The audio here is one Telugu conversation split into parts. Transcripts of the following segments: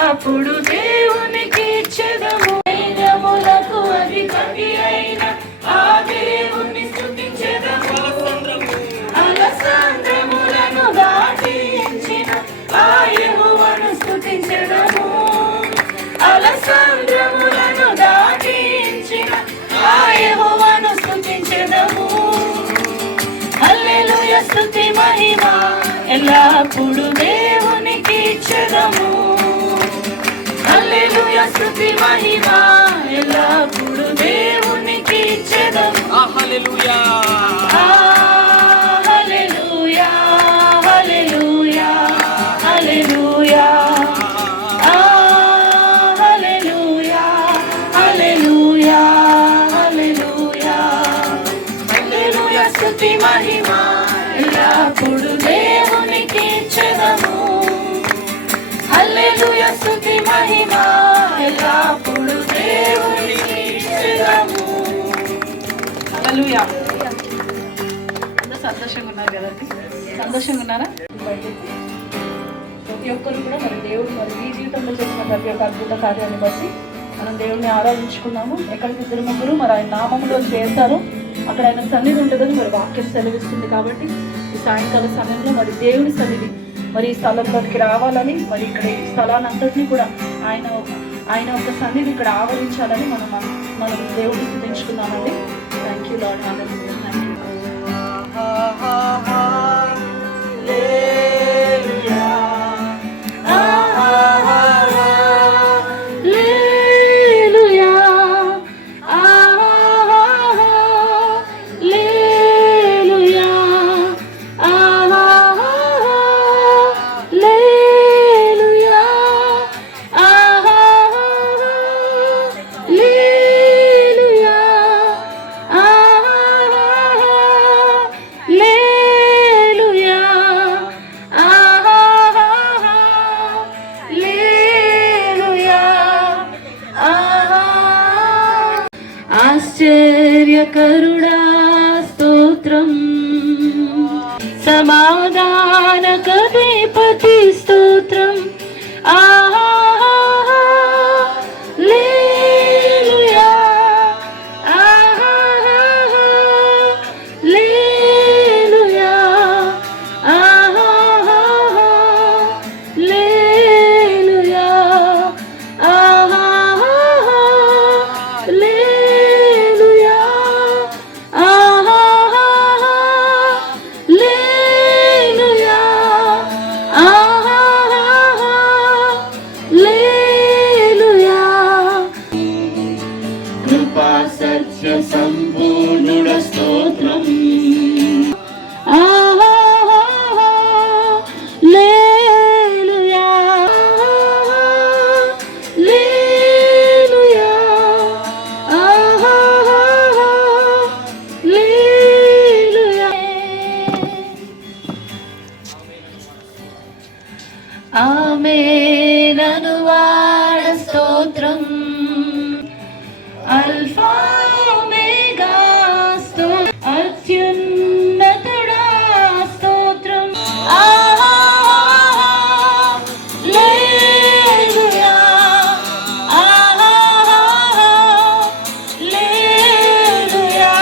ఎల్లప్పుడు దేవునికి ఇచ్చెదము. ధైర్యములకు అధిపతి అయిన ఆ దేవుని స్తుతించెదము. అలసంద్రములను దాటించిన ఆ యెహోవాను స్తుతించెదము. అలసంద్రములను దాటించిన ఆ యెహోవాను స్తుతించెదము. హల్లెలూయా స్తుతి మహిమ ఎల్లప్పుడు దేవునికి ఇచ్చెదము. హల్లెలూయా స్తుతి మహిమ ఎల్లప్పుడు దేవునికి ఇచ్చెదము. హల్లెలూయా హల్లెలూయా హల్లెలూయా హల్లెలూయా హల్లెలూయా హల్లెలూయా హల్లెలూయా హల్లెలూయా స్తుతి మహిమ ఎల్లప్పుడు దేవునికి ఇచ్చెదము. హల్లెలూయా స్తుతి మహిమ ఎల్లప్పుడు దేవునికి ఇచ్చెదము. హల్లెలూయా. అందరూ సంతోషంగా ఉన్నారు కదండి? సంతోషంగా ఉన్నారా? ప్రతి ఒక్కరు కూడా మరి దేవుడు మరి మీ జీవితంలో చేసిన ప్రతి ఒక్క అద్భుత కార్యాన్ని బట్టి మనం దేవుడిని ఆరాధించుకున్నాము. ఎక్కడికి ఇద్దరు ముగ్గురు మరి ఆయన నామంలో చేస్తారు, అక్కడ ఆయన సన్నిధి ఉంటుందని మరి వాక్యం సెలవిస్తుంది. కాబట్టి ఈ సాయంకాల సమయంలో మరి దేవుని సన్నిధి మరి ఈ స్థలంలోకి రావాలని, మరి ఇక్కడ ఈ స్థలాన్ని అంతటినీ కూడా ఆయన ఒక సన్నిధి ఇక్కడ ఆవరించాలని మనం దేవుడిని స్తుతించుకున్నామండి. Thank you lord. Hallelujah. Thank you. ఆశ్చర్యకరుడా స్తోత్రం, సమాధానకధిపతి స్తోత్రం. హల్లెలూయా హల్లెలూయా హల్లెలూయా సత్య సంపూర్ణుడ స్తోత్రం. హల్లెలూయా హల్లెలూయా హల్లెలూయా. ఆమేన్ అనువాడ స్తోత్రం. అల్ఫా ఒమేగా స్తోత్రం. అత్యున్నతుడా స్తోత్రం. హల్లెలూయా హల్లెలూయా హల్లెలూయా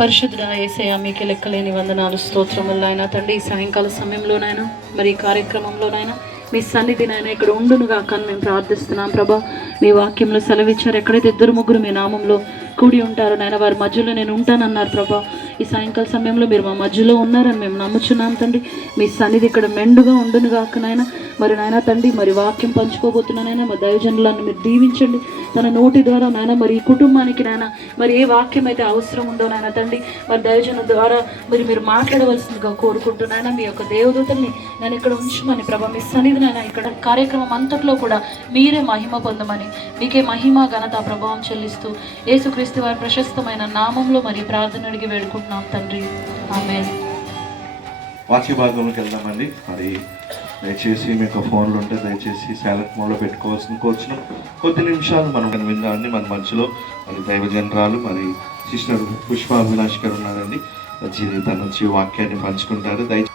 పరిశుద్ధుడా యేసయ్య, మీకు లెక్కలేని వందనాలు, స్తోత్రములు నాయన తండ్రి. ఈ సాయంకాల సమయంలోనైనా మరి ఈ కార్యక్రమంలోనైనా మీ సన్నిధినైనా ఇక్కడ ఉండునుగా కానీ మేము ప్రార్థిస్తున్నాం ప్రభా. మీ వాక్యంలో సెలవిచ్చారు, ఎక్కడైతే ఇద్దరు ముగ్గురు మీ నామంలో కూడి ఉంటారో నాయన వారి మధ్యలో నేను ఉంటానన్నారు ప్రభా. ఈ సాయంకాల సమయంలో మీరు మా మధ్యలో ఉన్నారని మేము నమ్ముచున్నాం తండ్రి. మీ సన్నిధి ఇక్కడ మెండుగా ఉండునుగాక నాయన. మరి నాయన తండ్రి మరి వాక్యం పంచుకోబోతున్నానైనా మరి దైవజనులను మీరు దీవించండి. తన నోటి ద్వారా నాయన మరి ఈ కుటుంబానికి నాయన మరి ఏ వాక్యం అయితే అవసరం ఉందో నాయన తండ్రి మరి దైవజనుల ద్వారా మరి మీరు మాట్లాడవలసిందిగా కోరుకుంటున్నాను. మీ యొక్క దేవదూతల్ని నేను ఇక్కడ ఉంచమని ప్రభా, మీ సన్నిధి నాయన ఇక్కడ కార్యక్రమం అంతట్లో కూడా మీరే మహిమ పొందమని మీకే మహిమ ఘనత ప్రభావం చెల్లిస్తూ యేసుక్రీస్తు వారి ప్రశస్తమైన నామంలో మరి ప్రార్థన అడిగి వేడుకుంటున్నాం తండ్రి, ఆమేన్. వాక్య భాగంలోకి వెళ్దామండి. మరి దయచేసి మీకు ఫోన్లు ఉంటే దయచేసి సైలెంట్ మోడ్లో పెట్టుకోవాల్సిన కోరుచున్నాం. కొద్ది నిమిషాలు మనం విందామండి. మన మధ్యలో మరి దైవజనరాలు మరి సిస్టర్ పుష్ప అవినాష్ గారు ఉన్నారండి. వచ్చి తను వచ్చి వాక్యాన్ని పంచుకుంటారు. దయచేసి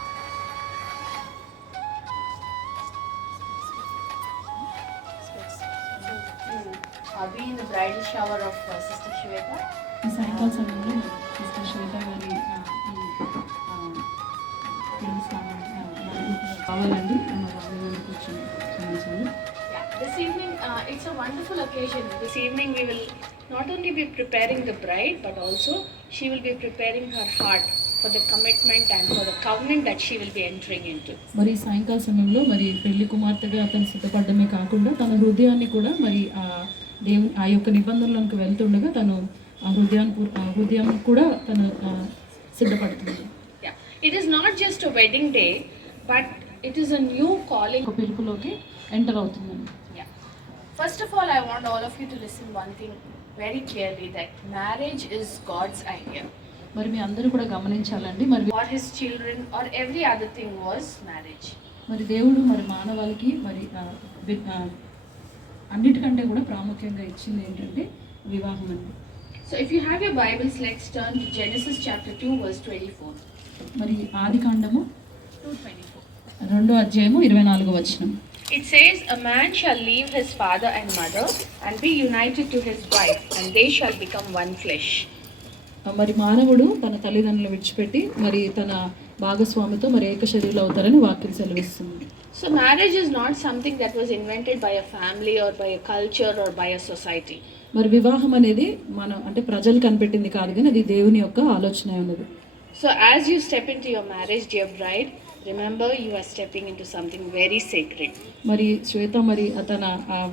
Be in the bridal shower of Sister Shweta. ఈ సాయంకాల సమయంలో సిస్టర్ శ్వేత గారి కావాలండి కూర్చొని. Yeah, this evening it's a wonderful occasion. This evening we will not only be preparing the bride, but also she will be preparing her heart for the commitment and for the covenant that she will be entering into. మరి ఈ సాయంకాల సమయంలో మరి పెళ్లి కుమార్తెగా అతను సిద్ధపడమే కాకుండా తన హృదయాన్ని కూడా మరి దేవుని ఆ యొక్క నిబంధనలకు వెళ్తుండగా తను ఆ హృదయం కూడా తను సిద్ధపడుతుంది. Yeah, it is not just a wedding day, but it is a new calling. ఒక పిలుపులోకి ఎంటర్ అవుతుందండి. Yeah. First of all, I want all of you to listen one thing very clearly, that marriage is God's idea. మరి మీ అందరూ కూడా గమనించాలండి. మరి For his children or every other thing was marriage. మరి దేవుడు మరి మానవాళికి మరి అన్నిటికంటే కూడా ప్రాముఖ్యంగా ఇచ్చింది ఏంటంటే వివాహం అండి. So if you have your Bibles, let's turn to Genesis chapter 2 verse 24. మరి ఆదికాండము 2:24. 2వ అధ్యాయము 24వ వచనం. It says, a man shall leave his father and mother and be united to his wife, and they shall become one flesh. మరి మానవుడు తన తల్లిదండ్రులను విడిచిపెట్టి మరి తన భాగస్వామితో మరి ఏక శరీరులు అవుతారని వాక్యం సెలవిస్తుంది. So marriage is not something that was invented by a family or by a culture or by a society. మరి వివాహం అనేది మన అంటే ప్రజలు కనిపెట్టింది కాదు, కానీ అది దేవుని యొక్క ఆలోచన ఉన్నది. So as you step into your marriage, dear bride, remember you are stepping into something very sacred. మరి శ్వేత మరి తన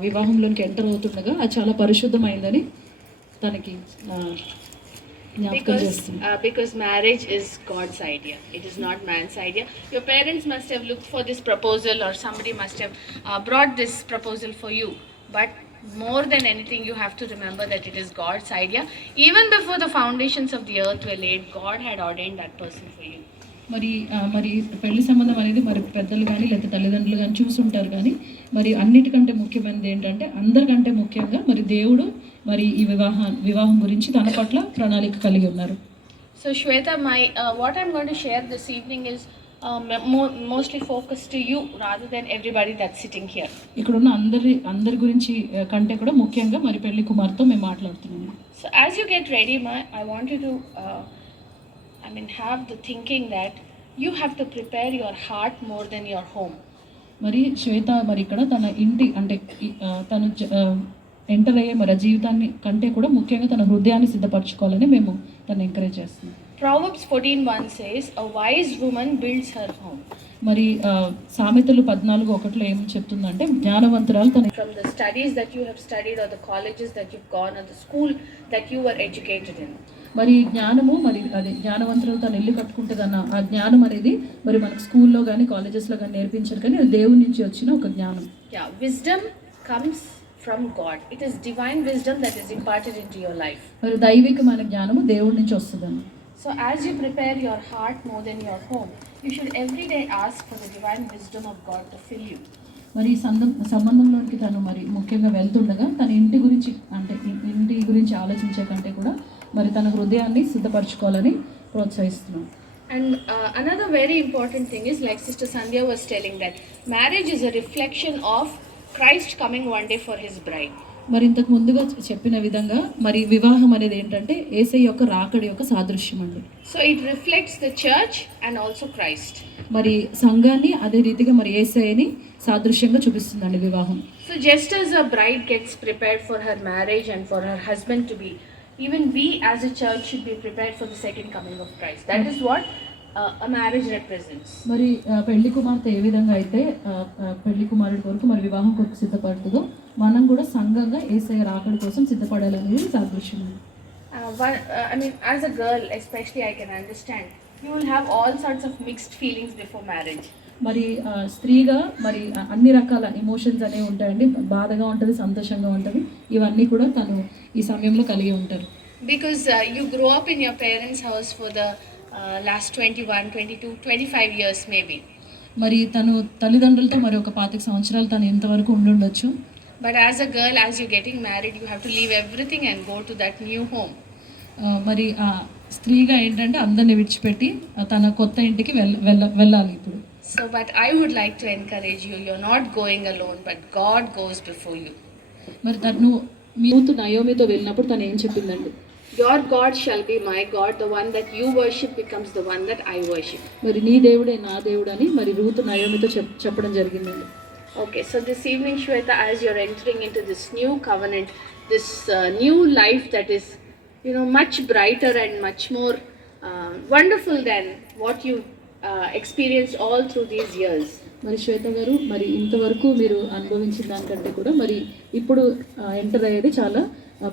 వివాహంలోకి ఎంటర్ అవుతుండగా అది చాలా పరిశుద్ధమైందని తనకి జ్ఞాపకం చేస్తుంది. Because marriage is God's idea. It is not man's idea. Your parents must have looked for this proposal, or somebody must have brought this proposal for you. But more than anything, you have to remember that it is God's idea. Even before the foundations of the earth were laid, God had ordained that person for you. మరి పెళ్లి సంబంధం అనేది మరి పెద్దలు కానీ లేదా తల్లిదండ్రులు కానీ చూసుంటారు, కానీ మరి అన్నిటికంటే ముఖ్యమైనది ఏంటంటే అందరికంటే ముఖ్యంగా మరి దేవుడు మరి ఈ వివాహం గురించి తన పట్ల ప్రణాళిక కలిగి ఉన్నారు. So Shweta, what I'm going to share this evening is mostly focused to you rather than everybody that's sitting here. ఇక్కడ ఉన్న అందరి గురించి కంటే కూడా ముఖ్యంగా మరి పెళ్లి కుమార్తెతో మేము మాట్లాడుతున్నాము. So as you get ready, I want you to have the thinking that you have to prepare your heart more than your home. మరి శ్వేత మరి ఇక్కడ తన ఇంటి అంటే తను ఎంటర్ అయ్యే మరి జీవితాన్ని కంటే కూడా ముఖ్యంగా తన హృదయాన్ని సిద్ధపరచుకోవాలని మేము తను ఎంకరేజ్ చేస్తున్నాం. Proverbs 14:1 says, a wise woman builds her home. మరి సామెతలు 14:1 ఏం చెప్తుందంటే జ్ఞానవంతురాలు తన From the studies that you have studied, or the colleges that you've gone, or the school that you were educated in. మరి జ్ఞానము మరి అదే జ్ఞానవంతురాలు తను ఇల్లు కట్టుకుంటుందన్న ఆ జ్ఞానం అనేది మరి మనకు స్కూల్లో కానీ కాలేజెస్లో కానీ నేర్పించారు, కానీ అది దేవుడి నుంచి వచ్చిన ఒక జ్ఞానం. Yeah, wisdom comes from God. It is divine wisdom that is imparted into your life. మరి దైవికమైన జ్ఞానము దేవుడి నుంచి వస్తుందని. So as you prepare your heart more than your home, you should every day ask for the divine wisdom of God to fill you. మరి సంబంధంలోనికి తను మరి ముఖ్యంగా వెళ్తుండగా తన ఇంటి గురించి ఆలోచించే కంటే కూడా మరి తన హృదయాన్ని సిద్ధపరచుకోవాలని ప్రోత్సహిస్తున్నాం. And another very important thing is, like Sister Sandhya was telling, that marriage is a reflection of Christ coming one day for his bride. మరి ఇంతకు ముందుగా చెప్పిన విధంగా మరి వివాహం అనేది ఏంటంటే యేసయ్య యొక్క రాకడ యొక్క సాదృశ్యం అండి. So it reflects the church and also Christ. మరి సంఘాన్ని అదే రీతిగా మరి యేసయ్యని సాదృశ్యంగా చూపిస్తుందండి వివాహం. So just as a bride gets prepared for her marriage and for her husband to be, even we as a church should be prepared for the second coming of Christ. That is what a marriage represents. మరి పెళ్లి కుమార్తె ఏ విధంగా అయితే పెళ్లి కుమారుడి కొరకు మరి వివాహం కొరకు సిద్ధపడుతుందో మనం కూడా సంఘంగా యేసయ్య రాకడ కోసం సిద్ధపడాలనేది సాదృశ్యం. I mean, as a girl especially, I can understand you will have all sorts of mixed feelings before marriage. మరి స్త్రీగా మరి అన్ని రకాల ఎమోషన్స్ అనేవి ఉంటాయండి. బాధగా ఉంటుంది, సంతోషంగా ఉంటుంది, ఇవన్నీ కూడా తను ఈ సమయంలో కలిగి ఉంటారు. Because you grow up in your parents' house for the last 21, 22, 25 years maybe. మరి తను తల్లిదండ్రులతో మరి ఒక 25 సంవత్సరాలు తను ఎంతవరకు ఉండుండొచ్చు. But as a girl, as you're getting married, you have to leave everything and go to that new home. మరి స్త్రీగా ఏంటంటే అందరిని విడిచిపెట్టి తన కొత్త ఇంటికి వెళ్ళాలి ఇప్పుడు. So, but I would like to encourage you, you're not going alone, but God goes before you. మరి తను మీతో నయోమితో వెళ్ళినప్పుడు తను ఏం చెప్పిందండి? Your God shall be my God, the one that you worship becomes the one that I worship. మరి నీ దేవుడే నా దేవుడు అని మరి రూతు నయోమితో చెప్పడం జరిగిందండి. Okay, so this evening, Shweta, as you're entering into this new covenant, this new life that is, you know, much brighter and much more wonderful than what you experienced all through these years. మరి శ్వేత గారు, మరి ఇంతవరకు మీరు అనుభవించిన దానికంటే కూడా మరి ఇప్పుడు ఎంటర్ అయ్యేది చాలా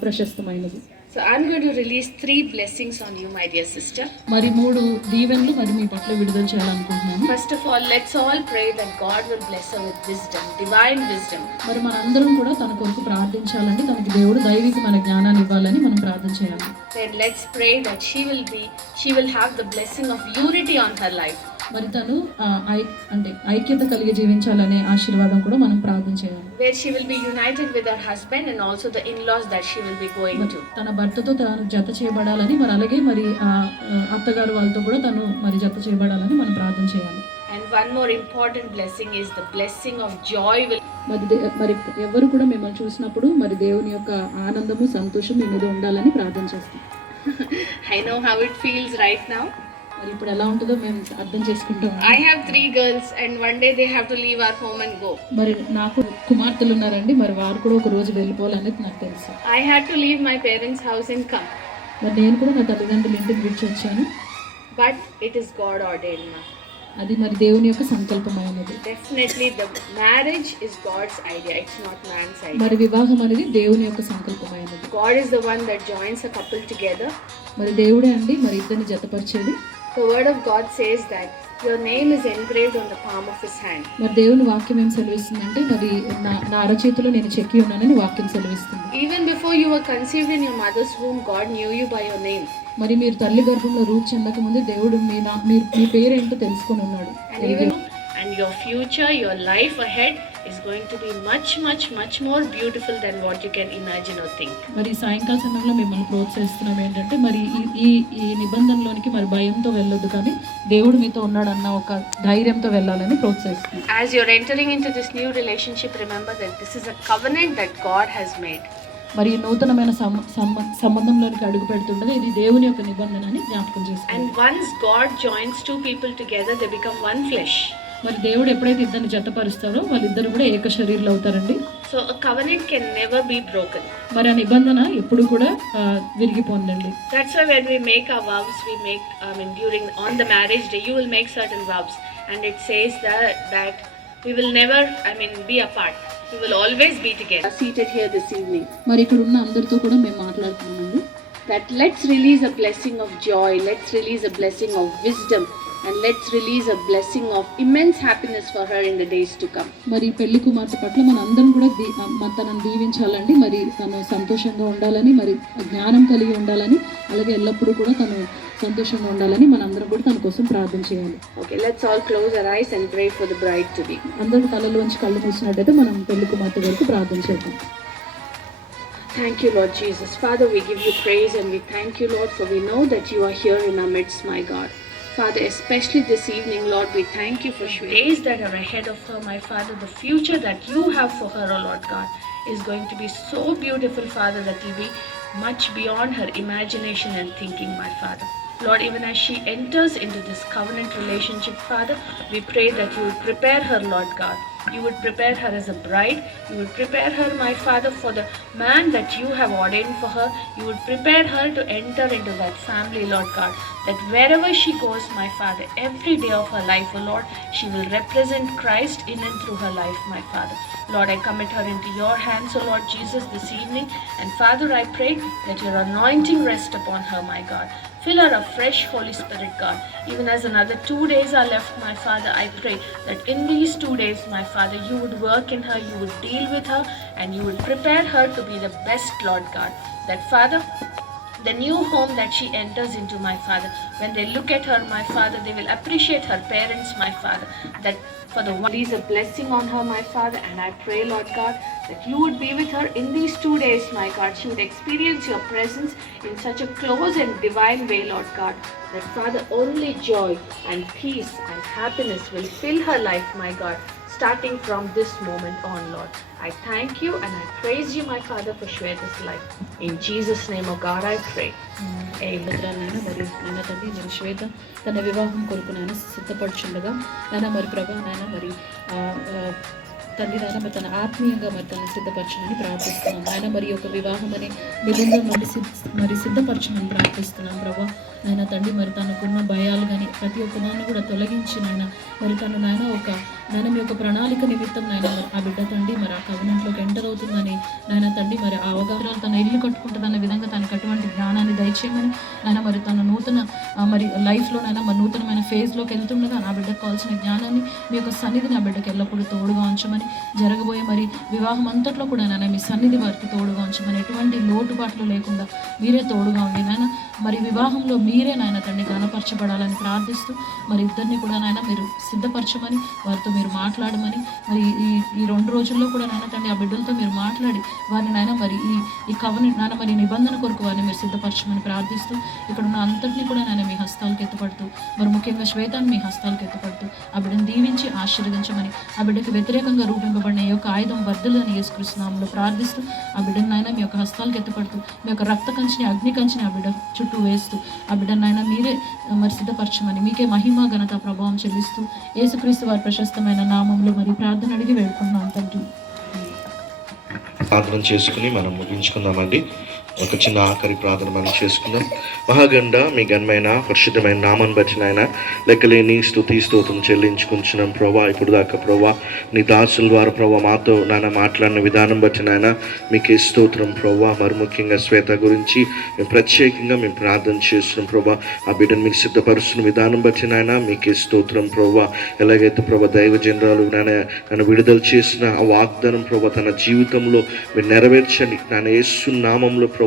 ప్రశస్తమైనది. So I'm going to release 3 blessings on you, my dear sister. మరి 3 దీవెనలు మరి మీ పట్ల విడుదల చేయాలనుకుంటున్నాను. First of all, let's all pray that God will bless her with wisdom, divine wisdom. మరి మనందరం కూడా తన కొరకు ప్రార్థించాలంటే తనకి దేవుడు దైవికమైన జ్ఞానాన్ని ఇవ్వాలని మనం ప్రార్థన చేయాలి. Then let's pray that she will have the blessing of unity on her life. మరి తను ఐక్యత కలిగి జీవించాలనే ఆశీర్వాదం కూడా మనం ప్రార్థన చేయాలి. Where she will be united with her husband and also the in-laws that she will be going to. తన భర్తతో తను జత చేయబడాలని, మరి అలాగే మరి అత్తగారు వాళ్ళతో కూడా తను మరి జత చేయబడాలని మనం ప్రార్థన చేయాలి. And one more important blessing is the blessing of joy. మరి ఎవరు కూడా మిమ్మల్ని చూసినప్పుడు మరి దేవుని యొక్క ఆనందము, సంతోషం మీ మీద ఉండాలని ప్రార్థన చేస్తాం. I know how it feels right now. మరి ఇప్పుడు ఎలా ఉంటుందో మేము అర్థం చేసుకుంటాం. I have 3 girls and one day they have to leave our home and go. మరి నాకు కుమార్తెలు ఉన్నారండి, మరి వారు కూడా ఒక రోజు వెళ్ళిపోవాలనేది నాకు తెలుసు. I had to leave my parents' house and come. మరి నేను కూడా నా తల్లిదండ్రుల ఇంటికి విడిచి వచ్చాను. But it is God ordained. అది మరి దేవుని యొక్క సంకల్పమైనది. Definitely the marriage is God's idea, it's not man's idea. మరి వివాహం అనేది దేవుని యొక్క సంకల్పమైనది. God is the one that joins a couple together. మరి దేవుడే అండి మరి ఇద్దరిని జతపరిచేది. The word of God says that your name is engraved on the palm of his hand. మరి దేవుని వాక్యం ఏం సెలవిస్తుందంటే మరి నా అరచేతిలో నేను చెక్కి ఉన్నానని వాక్యం సెలవిస్తుంది. Even before you were conceived in your mother's womb, God knew you by your name. మరి మీరు తల్లి గర్భంలో రూపు చెందక ముందు దేవుడు మీ పేరేంటో తెలుసుకొని ఉన్నాడు. And your future, your life ahead is going to be much, much, much more beautiful than what you can imagine or think. మరి సాయంకాల సమయంలో మిమ్మల్ని ప్రోత్సహిస్తున్నాం ఏంటంటే మరి ఈ నిబంధనలోనికి మరి భయంతో వెళ్ళొద్దు, కానీ దేవుడు మీతో ఉన్నాడన్న ఒక ధైర్యంతో వెళ్ళాలని ప్రోత్సహిస్తున్నాం. As you're entering into this new relationship, remember that this is a covenant that God has made. మరి నూతనమైన సంబంధంలోనికి అడుగు పెడుతుండగా ఇది దేవుని యొక్క నిబంధన అని జ్ఞాపకం చేసుకోండి. And once God joins 2 people together, they become one flesh. మరి దేవుడు ఎప్పుడైతే ఇద్దరిని జతపరుస్తారో వాళ్ళిద్దరు కూడా ఏక శరీరులు అవుతారండి. So a covenant can never be broken. మరి ఆ నిబంధన ఎప్పుడు కూడా విరిగిపోందండి. That's why when we make our vows, we make during on the marriage day you will make certain vows, and it says that we will never be apart. We will always be together. Seated here this evening. మరి ఇక్కడ ఉన్న అందరితో కూడా మేము మాట్లాడుతున్నామండి. That let's release a blessing of joy, let's release a blessing of wisdom, and let's release a blessing of immense happiness for her in the days to come. మరి పెళ్లి కుమార్తె పట్ల మన అందరం కూడా తనను దీవించాలండి. మరి తను సంతోషంగా ఉండాలని, మరి జ్ఞానం కలిగి ఉండాలని, అలాగే ఎల్లప్పుడూ కూడా తను సంతోషంగా ఉండాలని మనందరం కూడా తన కోసం ప్రార్థన చేయాలి. Okay, let's all close our eyes and pray for the bride to be. అందరూ తలలోంచి కళ్ళు మూసినట్టయితే మనం పెళ్లి కుమార్తె వరకు ప్రార్థన చేద్దాం. Thank you, Lord Jesus. Father, we give you praise and we thank you, Lord, for we know that you are here in our midst, my God. Father, especially this evening, Lord, we thank you for days that are ahead of her, my Father. The future that you have for her, oh Lord God, is going to be so beautiful, Father, that will be much beyond her imagination and thinking, my Father. Lord, even as she enters into this covenant relationship, Father, we pray that you will prepare her, Lord God, You would prepare her as a bride. You would prepare her, my Father, for the man that you have ordained for her. You would prepare her to enter into that family, Lord God, that wherever she goes, my Father, every day of her life, O Lord, she will represent Christ in and through her life, my Father. Lord, I commit her into your hands, O Lord Jesus, this evening. And Father, I pray that your anointing rest upon her, my God. Fill her afresh, Holy Spirit, God. Even as another 2 days are left, my Father, I pray that in these 2 days, my Father, you would work in her, you would deal with her, and you would prepare her to be the best, Lord God. That, Father, the new home that she enters into, my Father, when they look at her, my Father, they will appreciate her parents, my Father, that for the one is a blessing on her, my Father. And I pray, Lord God, that you would be with her in these 2 days, my God. She would experience your presence in such a close and divine way, Lord God, that, Father, only joy and peace and happiness will fill her life, my God, starting from this moment on, Lord. I thank you and I praise you, my Father, for Shweta's life. In Jesus' name, oh God, I pray. Amen. నాయన మరి నాయన తండ్రి మరి శ్వేత తన వివాహం కొరకు నాయన సిద్ధపడుచుండగా నాయన మరి ప్రభా నాయన మరి తండ్రి నాయన మరి తన ఆత్మీయంగా మరి తను సిద్ధపరచమని ప్రార్థిస్తున్నాం. నాయన మరి యొక్క వివాహం అనే నిబంధన మరి సిద్ధపరచమని ప్రార్థిస్తున్నాం ప్రభా. నాయన తండ్రి మరి తనకున్న భయాలు కానీ ప్రతి ఒక్క దాన్ని కూడా తొలగించి నాయన మరి తను నాయన మీ యొక్క ప్రణాళిక నిమిత్తం నాయన ఆ బిడ్డ తండ్రి మరి ఆ కవనంలోకి ఎంటర్ అవుతుందని నాయన తండ్రి మరి ఆ అవగాహనలు తన ఇల్లు కట్టుకుంటుందన్న విధంగా తనకు అటువంటి జ్ఞానాన్ని దయచేయమని నాయన మరి తన నూతన మరి లైఫ్లో నాయన మరి నూతనమైన ఫేజ్లోకి వెళ్తుండగా నా బిడ్డకు కావాల్సిన జ్ఞానాన్ని మీ యొక్క సన్నిధిని ఆ బిడ్డకి ఎల్లప్పుడూ తోడుగా ఉంచమని, జరగబోయే మరి వివాహం అంతట్లో కూడా నాయన మీ సన్నిధి వారికి తోడుగా ఉంచమని, ఎటువంటి లోటుపాట్లు లేకుండా మీరే తోడుగా ఉండి నాయన మరి వివాహంలో మీరే నాయన తండ్రి కనపరచబడాలని ప్రార్థిస్తూ మరి ఇద్దరిని కూడా నాయన మీరు సిద్ధపరచమని, వారితో మీరు మాట్లాడమని, మరి ఈ 2 రోజుల్లో కూడా నాయన తండ్రి ఆ బిడ్డలతో మీరు మాట్లాడి వారిని నాయన మరి ఈ కవని నాయన మరి నిబంధన కొరకు వారిని మీరు సిద్ధపరచమని ప్రార్థిస్తూ ఇక్కడ ఉన్న అంతటినీ కూడా నాయన మీ హస్తాలకు ఎత్తుపడుతూ మరి ముఖ్యంగా శ్వేతాన్ని మీ హస్తాలకు ఎత్తుపడుతూ ఆ బిడ్డను దీవించి ఆశీర్వదించమని, ఆ బిడ్డకి వ్యతిరేకంగా రూపింపబడిన ఈ యొక్క ఆయుధం వర్ధులని యేసుక్రీస్తు నామములో ప్రార్థిస్తూ ఆ బిడ్డను నాయన మీ యొక్క హస్తాలకు ఎత్తుపడుతూ మీ యొక్క రక్త కంచిని అగ్ని కంచిని ఆ బిడ్డ చుట్టూ వేస్తూ ఆ బిడ్డను నాయన మీరే మరి సిద్ధపరచమని, మీకే మహిమ ఘనత ప్రభావం చెల్లిస్తూ యేసుక్రీస్తు వారి ప్రశస్తమైన నామంలో మరి ప్రార్థన అడిగి వేడుకుంటున్నాం తండ్రి. ప్రార్థన చేసుకుని మనం ముగించుకుందామండి. ఒక చిన్న ఆఖరి ప్రార్థన మనం చేసుకుందాం. మహాగండ మీ ఘనమైన పరిశుద్ధమైన నామాన్ని బట్టి నాయన లెక్కలేని స్తుతి స్తోత్రం చెల్లించుకుంటున్నాం ప్రభా. ఇప్పుడు దాకా ప్రభా నీ దాసుల ద్వారా ప్రభా మాతో నాయన మాట్లాడిన విధానం బట్టి నాయన మీకే స్తోత్రం ప్రభా. మరి ముఖ్యంగా శ్వేత గురించి మేము ప్రత్యేకంగా మేము ప్రార్థన చేస్తున్నాం ప్రభా. ఆ బిడ్డను మీకు సిద్ధపరుస్తున్న విధానం బట్టి నాయన మీకే స్తోత్రం ప్రభా. ఎలాగైతే ప్రభా దైవజనరాలు నన్ను విడుదల చేసిన ఆ వాగ్దానం ప్రభా తన జీవితంలో మీరు నెరవేర్చండి నాయన యేసు నామంలో ప్రభా.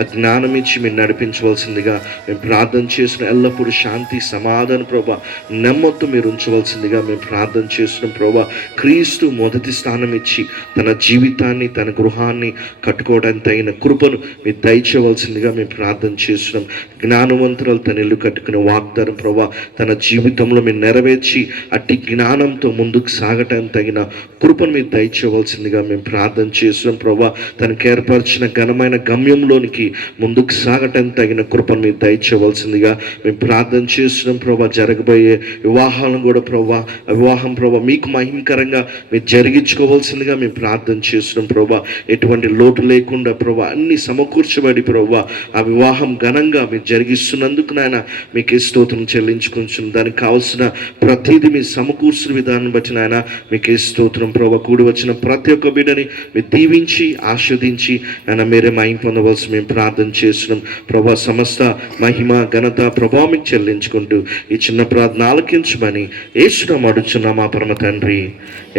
ఆ జ్ఞానం ఇచ్చి మీరు నడిపించవలసిందిగా మేము ప్రార్థన చేసిన, ఎల్లప్పుడూ శాంతి సమాధానం ప్రభా నెమ్మత్తు మీరు ఉంచవలసిందిగా మేము ప్రార్థన చేస్తున్నాం ప్రభా. క్రీస్తు మొదటి స్థానం ఇచ్చి తన జీవితాన్ని తన గృహాన్ని కట్టుకోవడానికి తగిన కృపను మీరు దయచేయవలసిందిగా మేము ప్రార్థన చేస్తున్నాం. జ్ఞానవంతురాలు తన ఇల్లు కట్టుకునే వాగ్దానం ప్రభా తన జీవితంలో మీరు నెరవేర్చి అట్టి జ్ఞానంతో ముందుకు సాగటానికి తగిన కృపను మీరు దయచేయవలసిందిగా మేము ప్రార్థన చేస్తున్నాం ప్రభా. తనకు ఏర్పరిచిన ఘనమైన గమ్యంలోనికి ముందుకు సాగటానికి తగిన కృపను మీరు దయచేయవలసిందిగా మేము ప్రార్థన చేస్తున్నాం ప్రభా. జరగబోయే వివాహాలను కూడా ప్రభా వివాహం ప్రభా మీకు మహిమకరంగా మీరు జరిగించుకోవాల్సిందిగా మేము ప్రార్థన చేస్తున్నాం ప్రభా. ఎటువంటి లోటు లేకుండా ప్రభా అన్ని సమకూర్చబడి ప్రభా ఆ వివాహం ఘనంగా మీరు జరిగిస్తున్నందుకు నాయన మీకు స్తోత్రం చెల్లించుకుంటున్నాం. దానికి కావాల్సిన ప్రతిదీ మీరు సమకూర్చిన విధానం బట్టి నాయన మీకు స్తోత్రం ప్రభా. కూడి వచ్చిన ప్రతి ఒక్క బిడ్డని మీరు దీవించి ఆస్వాదించి నాయన మీరే మహిమ పొందవలసి మేము ప్రార్థన చేస్తున్నాం ప్రభా. సమస్త మహిమ ఘనత ప్రభావం మీకు చెల్లించుకుంటూ ఈ చిన్న ప్రార్థన ఆలకించమని యేసునామములో అడుగుచున్నాం మా పరమ తండ్రి.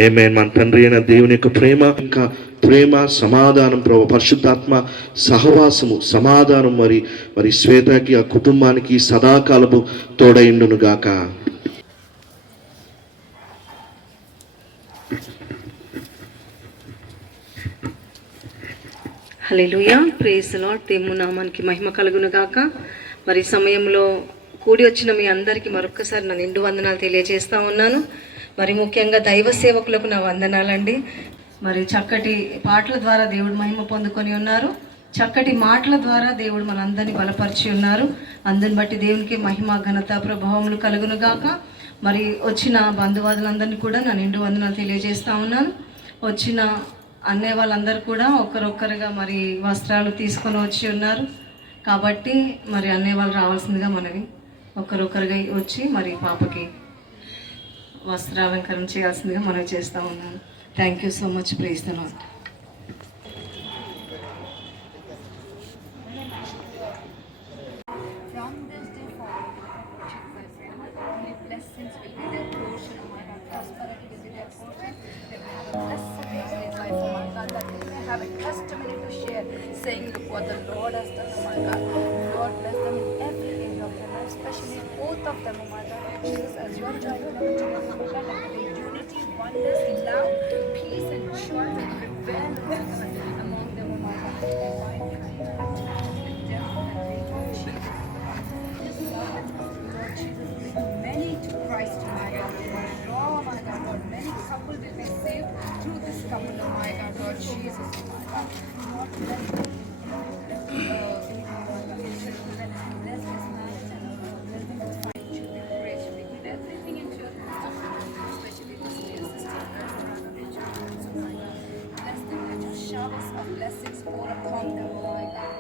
ఆమేన్. మన తండ్రి అయిన దేవుని యొక్క ప్రేమ ఇంకా ప్రేమ సమాధానం ప్రభు పరిశుద్ధాత్మ సహవాసము సమాధానం మరి శ్వేతకి ఆ కుటుంబానికి సదాకాలము తోడైండును గాక. హల్లెలూయా, ప్రైజ్ ది లార్డ్. దేవుని నామానికి మహిమ కలుగును గాక. మరి సమయంలో కూడి వచ్చిన మీ అందరికీ మరొక్కసారి నా నిండు వందనాలు తెలియజేస్తా ఉన్నాను. మరి ముఖ్యంగా దైవ సేవకులకు నా వందనాలండి. మరి చక్కటి పాటల ద్వారా దేవుడు మహిమ పొందుకొని ఉన్నారు, చక్కటి మాటల ద్వారా దేవుడు మనందరినీ బలపరిచి ఉన్నారు. అందరిని బట్టి దేవునికి మహిమ ఘనత ప్రభావములు కలుగును గాక. మరి వచ్చిన బంధువాదులందరినీ కూడా నా నిండు వందనాలు తెలియజేస్తా ఉన్నాను. వచ్చిన అన్నయ్య వాళ్ళందరూ కూడా ఒక్కరొక్కరుగా మరి వస్త్రాలు తీసుకొని వచ్చి ఉన్నారు కాబట్టి మరి అన్నయ్య వాళ్ళు రావాల్సిందిగా మనవి ఒక్కరొక్కరుగా వచ్చి మరి పాపకి వస్త్రాలంకరణ చేయాల్సిందిగా మనవి చేస్తూ ఉన్నాను. Thank you so much. Praise the Lord. From this day forward, only blessings will be their portion, oh my God. Prosperity will be their portion. They will have a blessed daily life, oh my God. That they may have a testimony to share, saying, look what the Lord has done, oh my God. Lord bless them in every area of their life, especially both of them, oh my God. Jesus, as your child, oh my God, let there be unity, oneness, love, peace, and joy will prevail, oh my God, among them, oh my God. Divine favor with them in the name of Jesus. Lord Jesus, bring many to Christ, oh my God. Oh my God, Lord, many couples will be saved through this couple, oh my God, Lord Jesus, oh my God. Lord, bless them, bless this marriage and bless them with 5 children, great children, give everything into your hands, especially this dear sister, oh my God. Bless them, let your showers of blessings pour upon them, oh my God.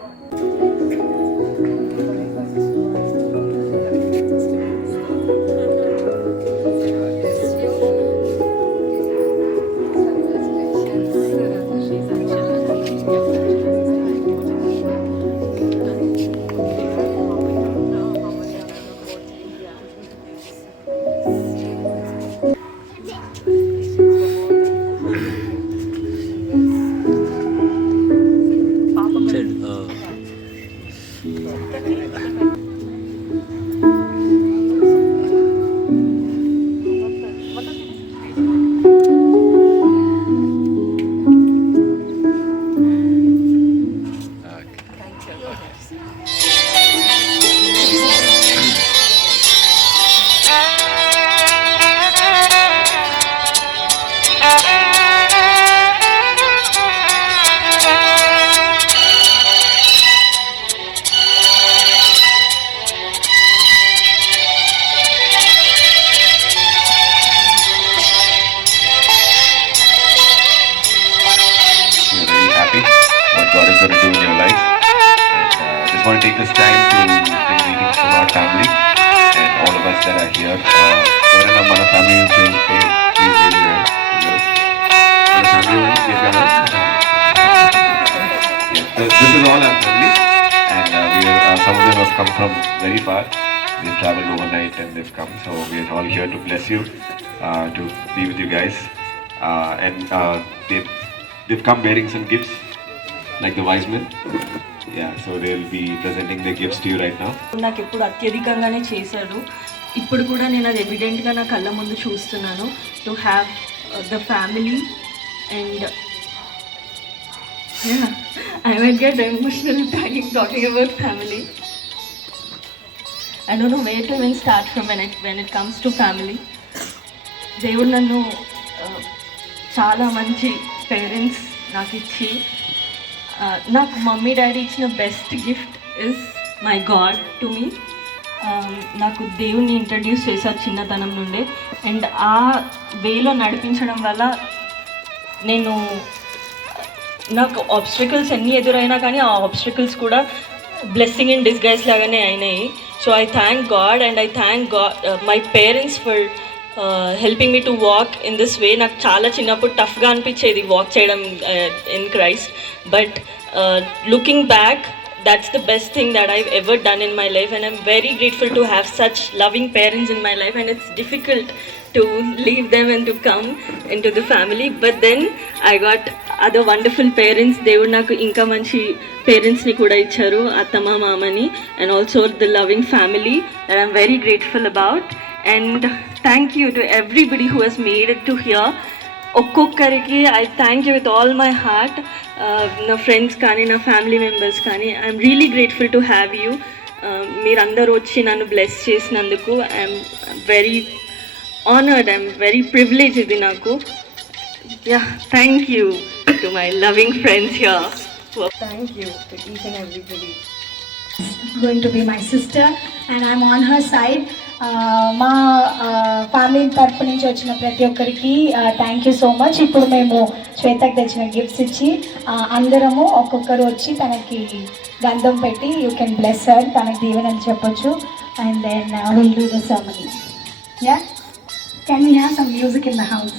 want to take this time to bring greetings to our family and all of us that are here. ఎవరైనా మన ఫ్యామిలీ నుంచి ఉంటే ప్లీజ్ మన family this is all our family and some of them have come from very far. They've traveled overnight and they've come, so we are all here to bless you, to be with you guys, and they've come bearing some gifts like the wise men. Yeah, so they'll be presenting their gifts to you right now. నాకు ఎప్పుడు అత్యధికంగానే చేశాడు, ఇప్పుడు కూడా నేను అది ఎవిడెంట్గా నా కళ్ళ ముందు చూస్తున్నాను. To have the family and I might get emotional talking about family. I don't know where to even start from when it comes to family. దేవుడు నన్ను చాలా మంచి పేరెంట్స్ నాకు ఇచ్చి, నాకు మమ్మీ డాడీ ఇచ్చిన best gift is my god to me. నాకు దేవుణ్ణి ఇంట్రడ్యూస్ చేశారు చిన్నతనం నుండే, అండ్ ఆ వేలో నడిపించడం వల్ల నాకు ఆబ్స్టికల్స్ ఎన్ని ఎదురైనా కానీ ఆ ఆబ్స్టికల్స్ కూడా బ్లెస్సింగ్ ఇన్ డిస్గైజ్ లాగానే అయినాయి. So I thank God and I thank God my parents for helping me to walk in this way. నాకు చాలా చిన్నప్పుడు టఫ్గా అనిపించేది వాక్ చేయడం in Christ, but looking back, that's the best thing that I've ever done in my life, and I'm very grateful to have such loving parents in my life. And it's difficult to leave them and to come into the family, but then I got other wonderful parents. దేవుడు నాకు ఇంకా మంచి పేరెంట్స్ని కూడా ఇచ్చారు, అత్తమ్మ మామని, and also the loving family that I'm very grateful about. And thank you to everybody who has made it to here. ఒక్కొక్కరికి I thank you with all my heart. నా ఫ్రెండ్స్ కానీ నా ఫ్యామిలీ మెంబర్స్ కానీ I'm really grateful to have you. మీరందరూ వచ్చి నన్ను బ్లెస్ చేసినందుకు I'm very honoured, I'm very privilege ఇది నాకు. Yeah, thank you to my loving friends here. Thank you to each and everybody. Going to be my sister and I'm on her side. మా ఫ్యామిలీ తరపు నుంచి వచ్చిన ప్రతి ఒక్కరికి థ్యాంక్ యూ సో మచ్. ఇప్పుడు మేము శ్వేతకు తెచ్చిన గిఫ్ట్స్ ఇచ్చి అందరము ఒక్కొక్కరు వచ్చి తనకి గంధం పెట్టి యూ కెన్ బ్లెస్ హర్, తనకి దీవెనని చెప్పొచ్చు. And then will do the ceremony. Yeah, can we have some music in the house?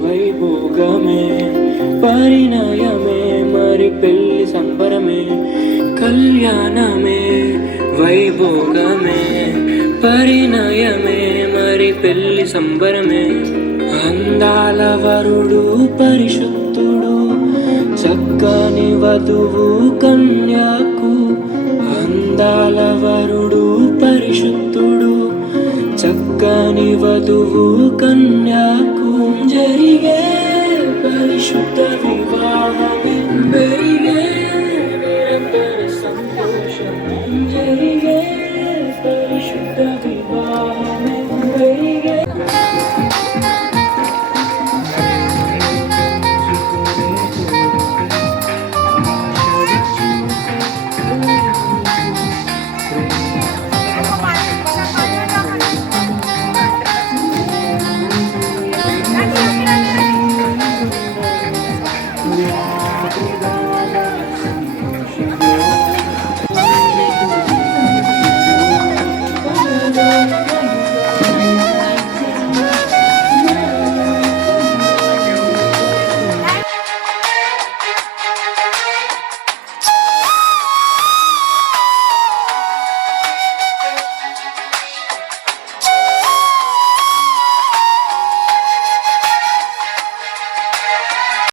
వైభోగమే పరిణయమే మరి పెళ్లి సంబరమే కళ్యాణమే వైభోగమే పరిణయమే మరి పెళ్లి సంబరమే అందాల వరుడు పరిశుద్ధుడు చక్కని వధువు కన్యాకు అందాల వరుడు పరిశుద్ధుడు చక్కని వధువు కన్యాకు జరిగే పరిశుద్ధ వివాహమే పెరిగే నిరంతర సంతోషం జరిగే పరిశుద్ధ వివాహమే పెరిగే Thank you.